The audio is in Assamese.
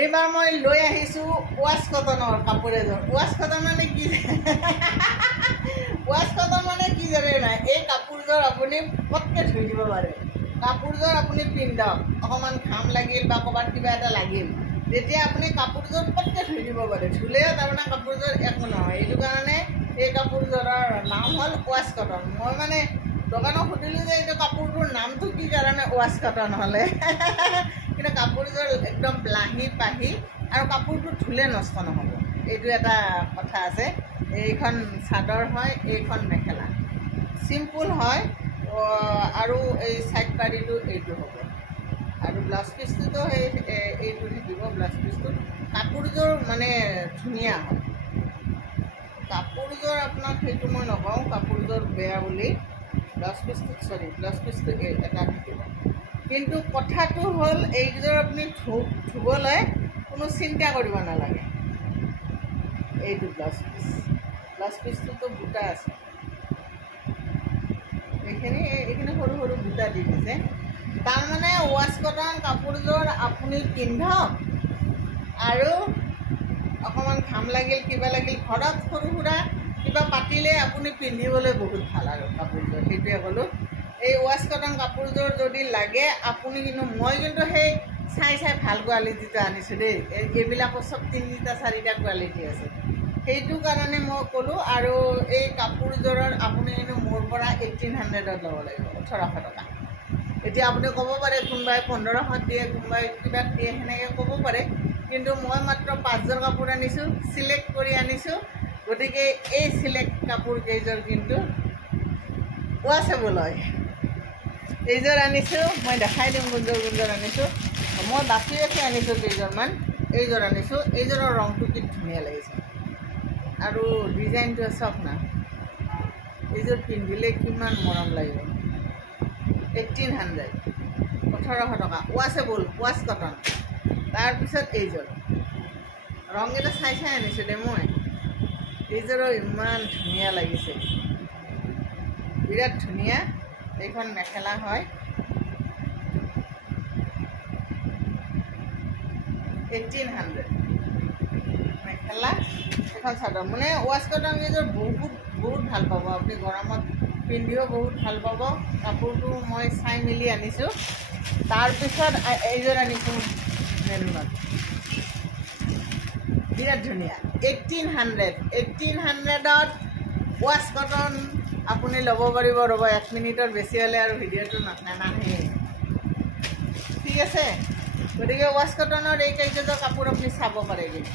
এইবাৰ মই লৈ আহিছোঁ ৱাছ কটনৰ কাপোৰ এযোৰ। ৱাছ কটন মানে কি ৱাছ কটন মানে কি জানে নাই, এই কাপোৰযোৰ আপুনি পটকৈ ধুই দিব পাৰে। কাপোৰযোৰ আপুনি পিন্ধক, অকণমান ঘাম লাগিল বা ক'ৰবাত কিবা এটা লাগিল, তেতিয়া আপুনি কাপোৰযোৰ পটকৈ ধুই দিব পাৰে। ধুলেও তাৰমানে কাপোৰযোৰ একো নহয়। এইটো কাৰণে এই কাপোৰযোৰৰ নাম হ'ল ৱাছ কটন। মই মানে দোকানক সুধিলোঁ যে এইটো কাপোৰটোৰ নামটো কি কাৰণে ৱাছ কটন হ'লে, কিন্তু কাপোৰযোৰ একদম লাহি পাহি আৰু কাপোৰটো ধুলে নষ্ট নহ'ব, এইটো এটা কথা আছে। এইখন চাদৰ হয়, এইখন মেখেলা চিম্পুল হয়, আৰু এই চাইড পাৰিটো এইটো হ'ব, আৰু ব্লাউজ পিচটোতো সেই এইটো থাকিব। ব্লাউজ পিচটো কাপোৰযোৰ মানে ধুনীয়া হয়। কাপোৰযোৰ আপোনাক সেইটো মই নকওঁ কাপোৰযোৰ বেয়া বুলি। ব্লাউজ পিচটো এটা থাকিব, কিন্তু কথাটো হ'ল এইযোৰ আপুনি ধুবলৈ কোনো চিন্তা কৰিব নালাগে। এইটো ব্লাউজ পিচটোতো বুটা আছে, এইখিনি সৰু সৰু বুটা দি দিছে। তাৰমানে ৱাছ কটন কাপোৰযোৰ আপুনি পিন্ধক, আৰু অকণমান ঘাম লাগিল কিবা লাগিল, ঘৰত সৰু সুৰা কিবা পাতিলে আপুনি পিন্ধিবলৈ বহুত ভাল আৰু কাপোৰযোৰ। সেইটোৱে ক'লোঁ। এই ৱাছ কটন কাপোৰযোৰ যদি লাগে আপুনি, কিন্তু মই কিন্তু সেই চাই ভাল কোৱালিটিটো আনিছোঁ দেই। এইবিলাকৰ চব 3টা 4টা কোৱালিটি আছে, সেইটো কাৰণে মই ক'লোঁ। আৰু এই কাপোৰযোৰৰ আপুনি কিন্তু মোৰ পৰা 1800ত ল'ব লাগিব, 1800 টকা। এতিয়া আপুনি ক'ব পাৰে কোনোবাই 1500 দিয়ে, কোনোবাই কিবা দিয়ে, সেনেকৈ ক'ব পাৰে, কিন্তু মই মাত্ৰ 5যোৰ কাপোৰ আনিছোঁ, চিলেক্ট কৰি আনিছোঁ। গতিকে এই চিলেক্ট কাপোৰকেইযোৰ কিন্তু ৱাছেবল হয়। এইযোৰ আনিছোঁ, মই দেখাই দিম কোনযোৰ আনিছোঁ। মই বাছি বাছি আনিছোঁ কেইযোৰমান। এইযোৰ আনিছোঁ, এইযোৰৰ ৰংটো কি ধুনীয়া লাগিছে, আৰু ডিজাইনটো চাওক না, এইযোৰ পিন্ধিলে কিমান মৰম লাগিব। 1800, 1800 টকা, ৱাছেবল, ৱাছ কটন। তাৰপিছত এইযোৰ ৰংকেইটা চাই আনিছোঁ দেই মই। এইযোৰো ইমান ধুনীয়া লাগিছে, বিৰাট ধুনীয়া। এইখন মেখেলা হয়, 1800 মেখেলা, এখন চাদৰ। মানে ৱাছ কটন এইযোৰ বহুত ভাল পাব আপুনি, গৰমত পিন্ধিও বহুত ভাল পাব। কাপোৰটো মই চাই মেলি আনিছোঁ। তাৰপিছত এইযোৰ আনিছোঁ মেৰুনত, বিৰাট ধুনীয়া। 1800ত ৱাছ কটন আপুনি ল'ব পাৰিব। ৰ'ব 1 মিনিটৰ বেছি হ'লে আৰু ভিডিঅ'টো নাহে, ঠিক আছে। গতিকে ৱাছ কটনৰ এই কেইযোৰ কাপোৰ আপুনি চাব পাৰে, কিন্তু